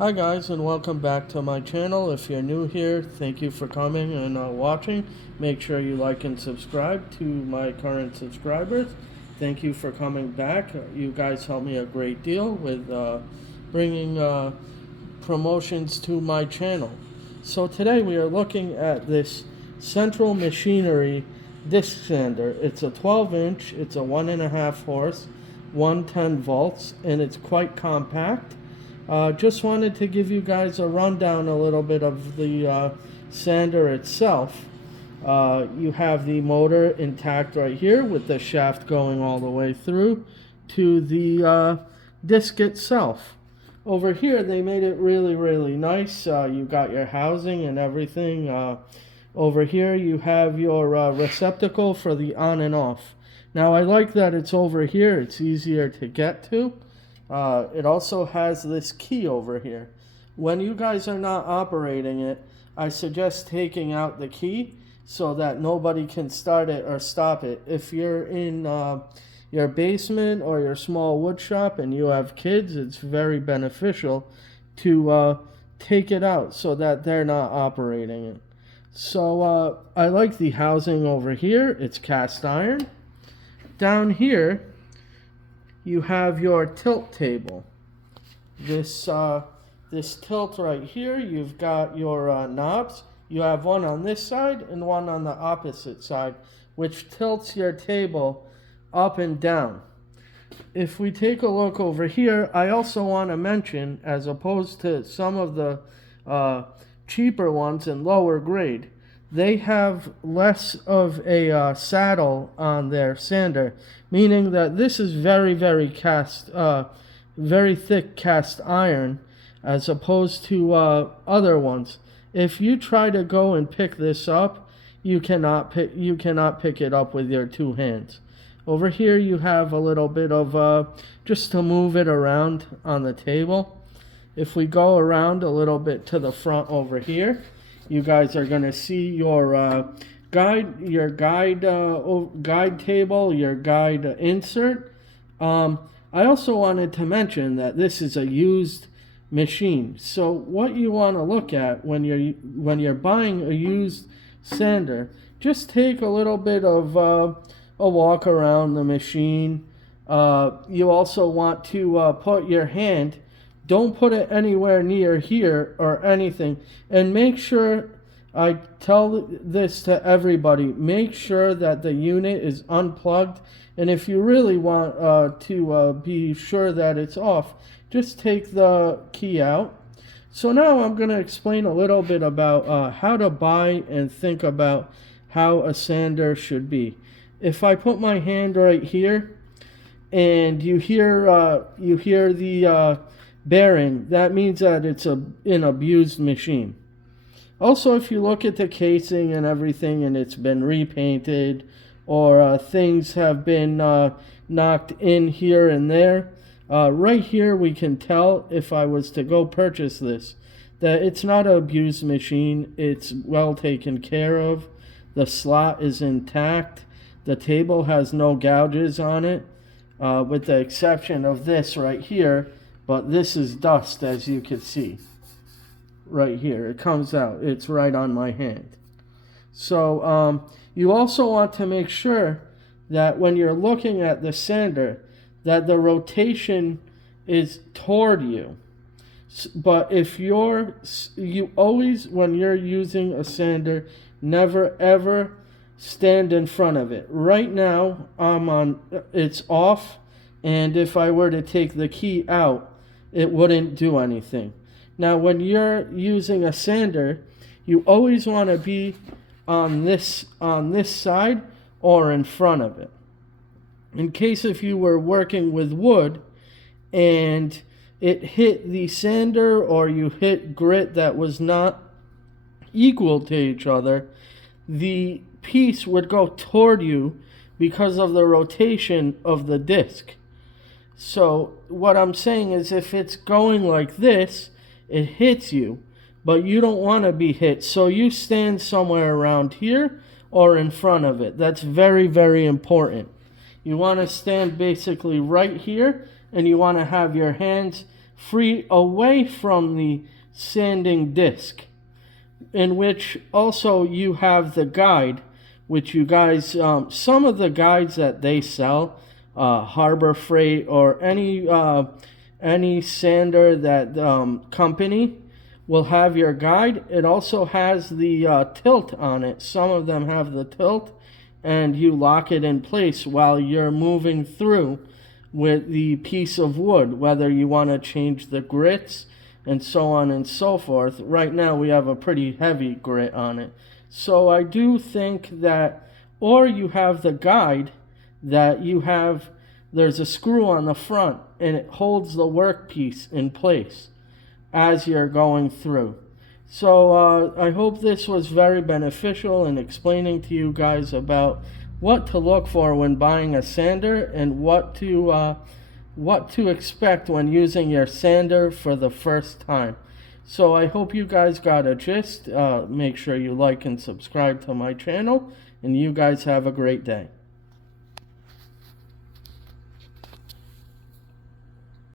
Hi guys, and welcome back to my channel. If you're new here, thank you for coming and watching. Make sure you like and subscribe to my current subscribers. Thank you for coming back. You guys help me a great deal with bringing promotions to my channel. So today we are looking at this Central Machinery disc sander. It's a 12-inch, it's a 1.5 horse, 110 volts, and it's quite compact. Just wanted to give you guys a rundown a little bit of the sander itself. You have the motor intact right here with the shaft going all the way through to the disc itself. Over here they made it really nice. You got your housing and everything. Over here you have your receptacle for the on and off. Now I like that it's over here. It's easier to get to. It also has this key over here. When you guys are not operating it, I suggest taking out the key so that nobody can start it or stop it. If you're in your basement or your small wood shop and you have kids, it's very beneficial to take it out so that they're not operating it. So I like the housing over here. It's cast iron. Down here you have your tilt table. This tilt right here, you've got your knobs. You have one on this side and one on the opposite side, which tilts your table up and down. If we take a look over here, I also want to mention, as opposed to some of the cheaper ones and lower grade, they have less of a saddle on their sander, meaning that this is very thick cast iron, as opposed to other ones. If you try to go and pick this up, you cannot pick it up with your two hands. Over here you have a little bit of just to move it around on the table. If we go around a little bit to the front over here, you guys are going to see your guide table, your guide insert. I also wanted to mention that this is a used machine. So what you want to look at when you're buying a used sander, just take a little bit of a walk around the machine. You also want to put your hand. Don't put it anywhere near here or anything. And make sure, I tell this to everybody, make sure that the unit is unplugged. And if you really want to be sure that it's off, just take the key out. So now I'm going to explain a little bit about how to buy and think about how a sander should be. If I put my hand right here and you hear the bearing, that means that it's an abused machine. Also, if you look at the casing and everything and it's been repainted, or things have been knocked in here and there, right here we can tell, if I was to go purchase this, that it's not an abused machine. It's well taken care of. The slot is intact. The table has no gouges on it, with the exception of this right here. But this is dust, as you can see. Right here. It comes out. It's right on my hand. So you also want to make sure that when you're looking at the sander, that the rotation is toward you. But if you always, when you're using a sander, never ever stand in front of it. Right now, it's off, and if I were to take the key out, it wouldn't do anything. Now, when you're using a sander, you always want to be on this side or in front of it. In case if you were working with wood and it hit the sander, or you hit grit that was not equal to each other, the piece would go toward you because of the rotation of the disc. So what I'm saying is, if it's going like this, it hits you, but you don't want to be hit. So you stand somewhere around here or in front of it. That's very important. You want to stand basically right here, and you want to have your hands free away from the sanding disc, in which also you have the guide, which you guys, some of the guides that they sell, Harbor Freight or any sander that company will have your guide. It also has the tilt on it. Some of them have the tilt, and you lock it in place while you're moving through with the piece of wood, whether you want to change the grits and so on and so forth. Right now we have a pretty heavy grit on it. So I do think that, or you have the guide that you have, there's a screw on the front and it holds the workpiece in place as you're going through. So I hope this was very beneficial in explaining to you guys about what to look for when buying a sander and what to expect when using your sander for the first time. So I hope you guys got a gist. Make sure you like and subscribe to my channel, and you guys have a great day.